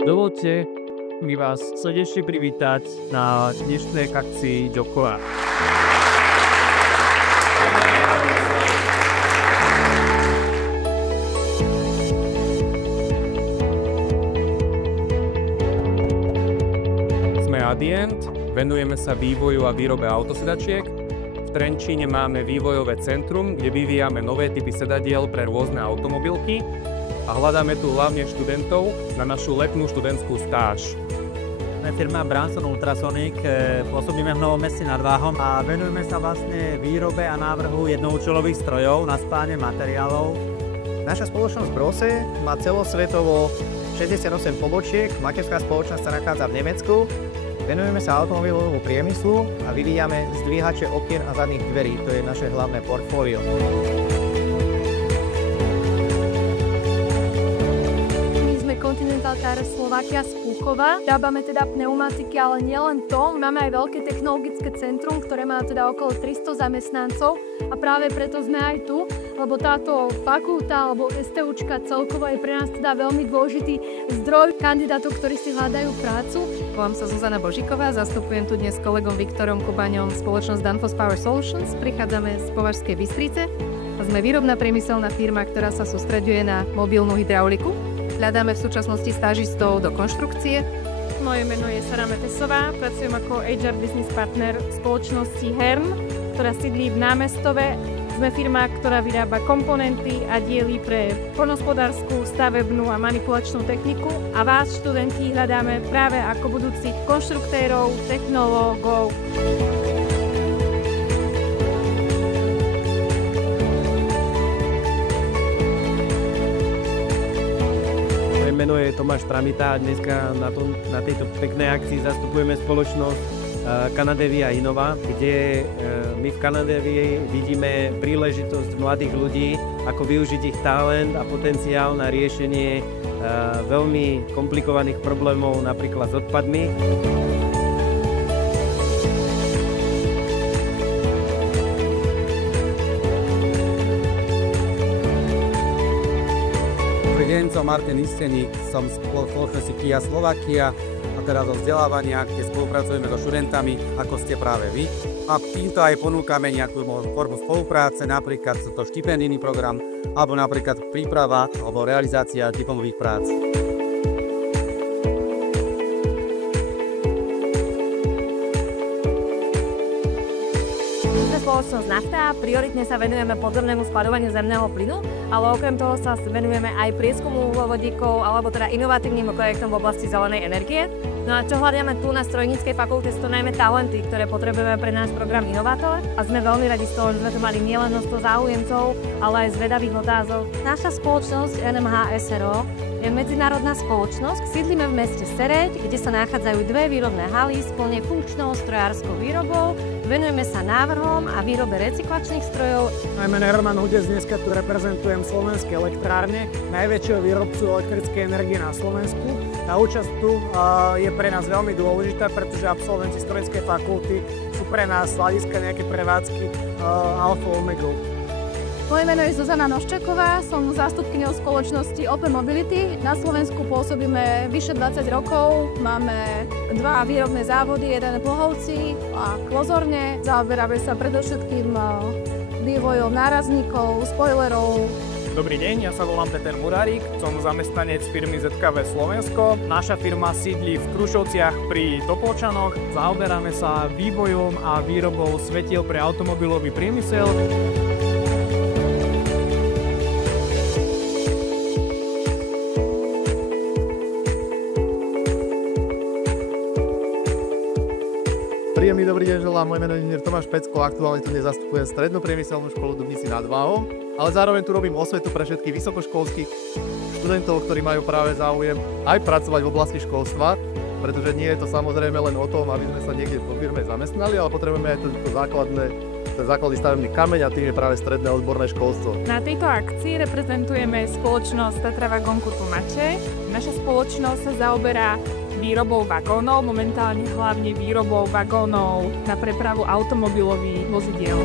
Dovoľte mi vás srdečne privítať na dnešnej akcii Jokoa. Sme Adient, venujeme sa vývoju a výrobe autosedačiek. V Trenčíne máme vývojové centrum, kde vyvíjame nové typy sedadiel pre rôzne automobilky a hľadáme tu hlavne študentov na našu letnú študentskú stáž. Sme firma Branson Ultrasonic, pôsobíme v Novom Meste nad Váhom a venujeme sa vlastne výrobe a návrhu jednoúčelových strojov na spájanie materiálov. Naša spoločnosť Brose má celosvetovo 68 pobočiek, materská spoločnosť sa nachádza v Nemecku. Venujeme sa automobilovému priemyslu a vyvíjame zdvíhače okien a zadných dverí, to je naše hlavné portfólio. Continental Car Slovakia z Púchova. Vyrábame teda pneumatiky, ale nielen to. Máme aj veľké technologické centrum, ktoré má teda okolo 300 zamestnancov a práve preto sme aj tu, lebo táto fakulta alebo STUčka celkovo je pre nás teda veľmi dôležitý zdroj kandidátov, ktorí si hľadajú prácu. Volám sa Zuzana Božiková, zastupujem tu dnes s kolegom Viktorom Kubaňom spoločnosť Danfoss Power Solutions. Prichádzame z Považskej Bystrice a sme výrobná priemyselná firma, ktorá sa sústreďuje na mobilnú hydrauliku. Hľadáme v súčasnosti stážistov do konštrukcie. Moje meno je Sara Metesová, pracujem ako HR Business Partner spoločnosti HERN, ktorá sídlí v Námestove. Sme firma, ktorá vyrába komponenty a diely pre poľnohospodársku, stavebnú a manipulačnú techniku a vás, študenti, hľadáme práve ako budúcich konštruktérov, technológov. Meno je Tomáš Tramita a dneska na tejto peknej akcii zastupujeme spoločnosť Canadevia Innova, kde my v Canadevii vidíme príležitosť mladých ľudí, ako využiť ich talent a potenciál na riešenie veľmi komplikovaných problémov, napríklad s odpadmi. Som Martin Isteník, som z spoločnosti Kia Slovakia a teda zo vzdelávania, kde spolupracujeme so študentami, ako ste práve vy. A týmto aj ponúkame nejakú formu spolupráce, napríklad sú to štipendijný program, alebo napríklad príprava alebo realizácia diplomových prác. Spoločnosť Nafta. Prioritne sa venujeme podzemnému skladovaniu zemného plynu, ale okrem toho sa venujeme aj prieskumu uhlovodíkov alebo teda inovatívnym projektom v oblasti zelenej energie. No a čo hľadáme tu na strojníckej fakulte, sú to najmä talenty, ktoré potrebujeme pre náš program Inovátor a sme veľmi radi z toho, že sme tu mali nielen množstvo záujemcov, ale aj zvedavých otázok. Naša spoločnosť NMH SRO je medzinárodná spoločnosť. Sídlime v meste Sereď, kde sa nachádzajú dve výrobné haly s plne funkčnou strojárskou výrobou. Venujeme sa návrhom a výrobe recyklačných strojov. Moje meno je Roman Hudec, dneska tu reprezentujem Slovenské elektrárne, najväčšieho výrobcu elektrickej energie na Slovensku. Tá účasť tu je pre nás veľmi dôležitá, pretože absolventi strojníckej fakulty sú pre nás z hľadiska nejaké prevádzky alfa omegou. Moje meno je Zuzana Noščeková, som zástupkyňou spoločnosti Open Mobility. Na Slovensku pôsobíme vyše 20 rokov, máme dva výrobné závody, jeden v Hlohovci a Klozorne. Zaoberáme sa predovšetkým vývojom nárazníkov, spoilerov. Dobrý deň, ja sa volám Peter Murárik, som zamestnanec firmy ZKV Slovensko. Naša firma sídli v Krušovciach pri Topolčanoch. Zaoberáme sa vývojom a výrobou svetiel pre automobilový priemysel. Príjemný dobrý deň želám, moje meno je inžinier Tomáš Pecko, aktuálne tu nezastupujem strednú priemyselnú školu Dubnici nad Váhom, ale zároveň tu robím osvetu pre všetkých vysokoškolských študentov, ktorí majú práve záujem aj pracovať v oblasti školstva, pretože nie je to samozrejme len o tom, aby sme sa niekde po firme zamestnali, ale potrebujeme aj ten základný stavebný kameň a tým je práve stredné odborné školstvo. Na tejto akcii reprezentujeme spoločnosť Tatra Vagon Kurtulmače. Naša spoločnosť sa zaoberá výrobou vagónov, momentálne hlavne výrobou vagónov na prepravu automobilových vozidiel.